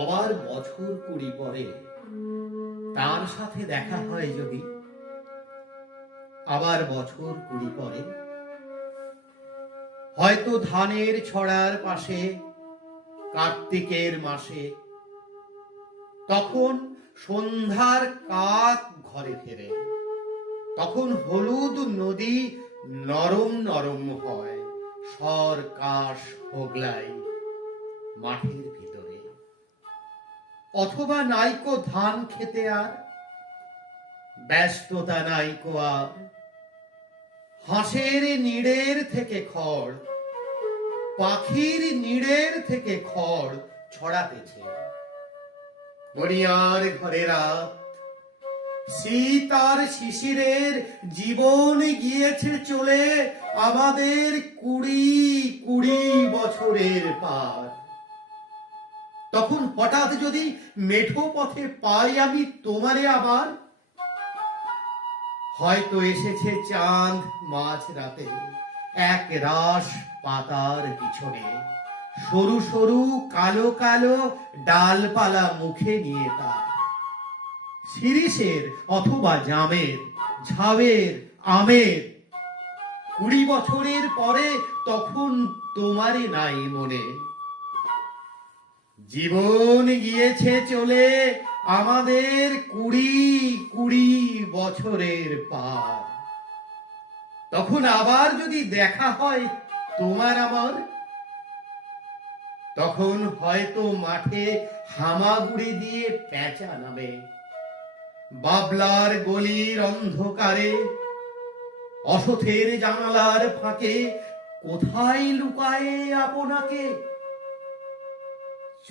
আবার বছর কুড়ি পরে তার সাথে দেখা হয় যদি, আবার বছর কুড়ি পরে, হয়তো ধানের ছড়ার পাশে, কার্তিকের মাসে, তখন সন্ধ্যার কাক ঘরে ফেরে, তখন হলুদ নদী নরম নরম হয়, সর কাশ হোগলাই মাঠের ভিতরে। অথবা নাইকো ধান খেতে আর? ব্যস্ততা নাইকো আর। হাঁসের নিড়ের থেকে খড়, পাখির নিড়ের থেকে খড় ছড়াতেছে। মরিয়ার ঘরে রাত শীত আর শিশিরের জীবন গিয়েছে চলে আমাদের কুড়ি কুড়ি বছরের পার। তখন হঠাৎ যদি মেঠো পথে পাই আমি তোমারে আবার? হয়তো এসেছে চাঁদ মাঝ রাতে এক রাস পাতার পিছনে। সরু সরু কালো কালো ডালপালা মুখে নিয়ে তার। শিরিষের অথবা জামের ঝাবের আমের। কুড়ি বছরের পরে তখন তোমারই নাই মনে। জীবন গিয়েছে চলে আমাদের কুড়ি কুড়ি বছরের পার। তখন আবার যদি দেখা হয় তোমার আমার তখন হয়তো মাঠে হামাগুড়ি দিয়ে পেঁচা নামে। বাবলার গলির অন্ধকারে অসথের জানালার ফাঁকে কোথায় লুকায়ে আপনাকে?